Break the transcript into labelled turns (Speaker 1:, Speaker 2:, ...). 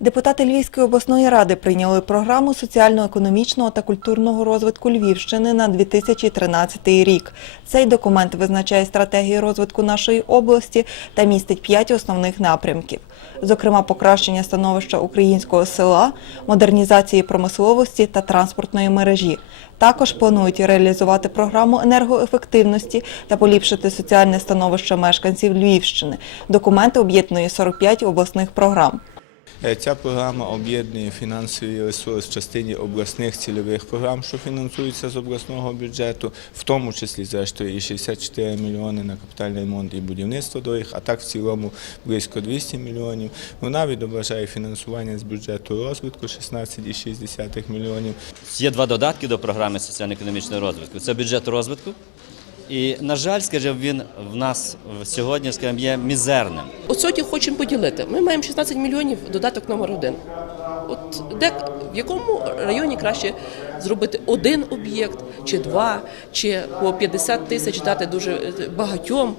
Speaker 1: Депутати Львівської обласної ради прийняли програму соціально-економічного та культурного розвитку Львівщини на 2013 рік. Цей документ визначає стратегію розвитку нашої області та містить п'ять основних напрямків. Зокрема, покращення становища українського села, модернізації промисловості та транспортної мережі. Також планують реалізувати програму енергоефективності та поліпшити соціальне становище мешканців Львівщини. Документ об'єднує 45 обласних програм.
Speaker 2: Е, Ця програма об'єднує фінансовий ресурс в частині обласних цільових програм, що фінансуються з обласного бюджету, в тому числі, зрештою, і 64 мільйони на капітальний ремонт і будівництво доріг, а так в цілому близько 200 мільйонів. Вона відображає фінансування з бюджету розвитку 16,6 мільйонів.
Speaker 3: Є два додатки до програми соціально-економічного розвитку. Це бюджет розвитку. І, на жаль, скажімо, він в нас сьогодні скажімо, є мізерним.
Speaker 4: От сьогодні хочемо поділити. Ми маємо 16 мільйонів додаток номер один. От де в якому районі краще зробити один об'єкт, чи два, чи по 50 тисяч дати дуже е, багатьом.